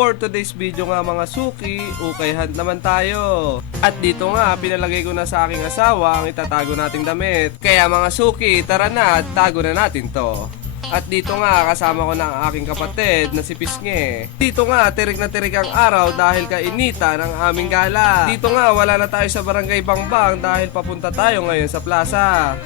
for today's video nga mga suki, ukay hunt naman tayo. At dito nga, pinalagay ko na sa aking asawa ang itatago nating damit. Kaya mga suki, tara na at tago na natin to. At dito nga, kasama ko na ang aking kapatid na si Pisnge. Dito nga, tirik na tirik ang araw dahil kainitan ng aming gala. Dito nga, wala na tayo sa Barangay Bangbang dahil papunta tayo ngayon sa plaza.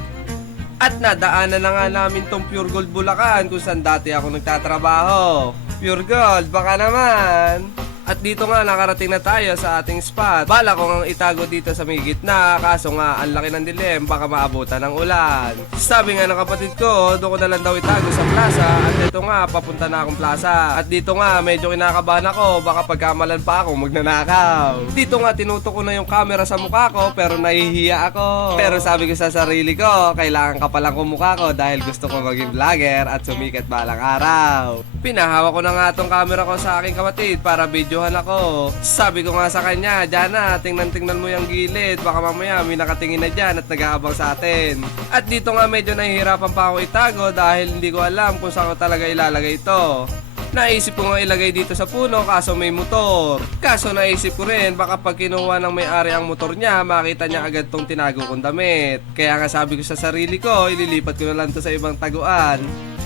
At nadaanan na nga namin tong Pure Gold Bulacan kung saan dati ako nagtatrabaho. Pure Gold, baka naman. At dito nga nakarating na tayo sa ating spot. Bala ko ngang itago dito sa may gitna, kaso nga ang laki ng dilim, baka maabutan ng ulan. Sabi nga ng kapatid ko, doon ko na lang daw itago sa plaza. At dito nga, papunta na akong plaza. At dito nga, medyo kinakabahan ako, baka pagkamalan pa ako magnanakaw. Dito nga, tinutok ko na yung camera sa mukha ko, pero nahihiya ako. Pero sabi ko sa sarili ko, kailangan ka palang kumukha ko dahil gusto ko maging vlogger at sumikat balang araw. Pinahawa ko na nga tong camera ko sa aking kapatid para videohan ako. Sabi ko nga sa kanya, Jana, tingnan mo yung gilid, baka mamaya may nakatingin na dyan at nag-aabang sa atin. At dito nga medyo nahihirapan pa ako itago dahil hindi ko alam kung saan ko talaga ilalagay ito. Naisip ko nga ilagay dito sa puno kaso may motor. Kaso naisip ko rin baka pag kinuha ng may-ari ang motor niya, makita niya agad tong tinago kong damit. Kaya nga sabi ko sa sarili ko, ililipat ko na lang to sa ibang taguan.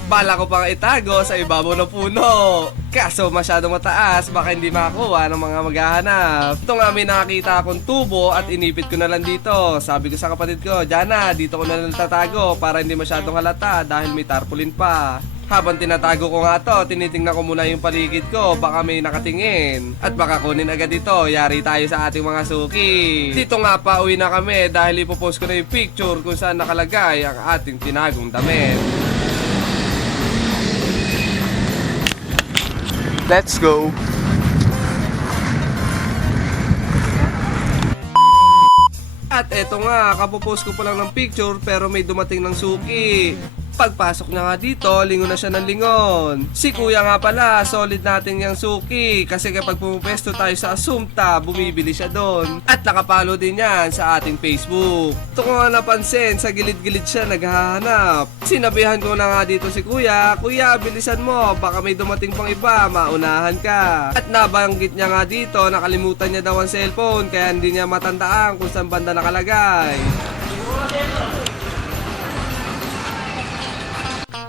Bala ko pang itago sa ibabaw ng puno. Kaso masyado mataas, baka hindi makakuha ng mga maghahanap. Ito nga may nakakita akong tubo at inipit ko na lang dito. Sabi ko sa kapatid ko, Jana, dito ko na lang tatago para hindi masyadong halata dahil may tarpaulin pa. Habang tinatago ko nga to, tinitingnan ko muna yung paligid ko, baka may nakatingin. At baka kunin agad ito, yari tayo sa ating mga suki. Dito nga pa, uwi na kami dahil ipopost ko na yung picture kung saan nakalagay ang ating tinagong damit. Let's go! At eto nga, kapopost ko pa lang ng picture pero may dumating ng suki. Pagpasok niya nga dito, lingon na siya ng lingon. Si kuya nga pala, solid natin yung suki. Kasi kapag pumupesto tayo sa Assumpta, bumibili siya doon. At nakapalo din yan sa ating Facebook. Ito ko nga napansin, sa gilid-gilid siya naghahanap. Sinabihan ko na nga dito si kuya, Kuya, bilisan mo, baka may dumating pang iba, maunahan ka. At nabanggit niya nga dito, nakalimutan niya daw ang cellphone, kaya hindi niya matandaan kung saan banda nakalagay.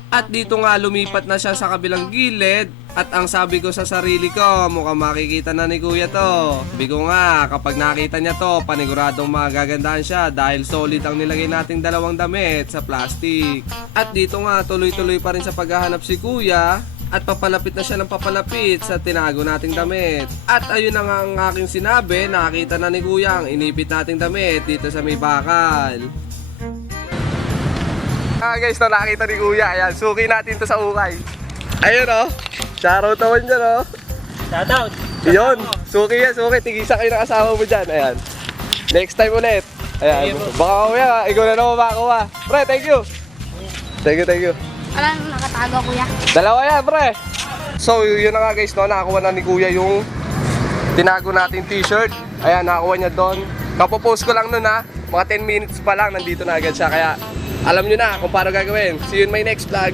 At dito nga lumipat na siya sa kabilang gilid. At ang sabi ko sa sarili ko, mukhang makikita na ni kuya to. Sabi ko nga, kapag nakita niya to, paniguradong magagandahan siya dahil solid ang nilagay nating dalawang damit sa plastic. At dito nga, tuloy-tuloy pa rin sa paghahanap si kuya. At papalapit na siya ng papalapit sa tinago nating damit. At ayun na nga ang aking sinabi, nakita na ni kuya ang inipit nating damit dito sa may bakal. Guys, na nakita ni Kuya. Ayan, suki natin to sa ukay. Ayun shoutout naman dyan Shoutout! Yun, suki yan, suki. Tigisa kayo ng asawa mo dyan. Ayan. Next time ulit. Ayan, baka mamaya, ikaw na naman makakuha. Pre, thank you. Thank you. Alam, nakatago kuya. Dalawa yan, pre. So, yun na nga guys, nakakuha na ni Kuya yung tinago nating t-shirt. Ayan, nakakuha niya doon. Kapopost ko lang nun mga 10 minutes pa lang, nandito na agad siya. Kaya, alam nyo na kung paano gagawin. See you in my next vlog.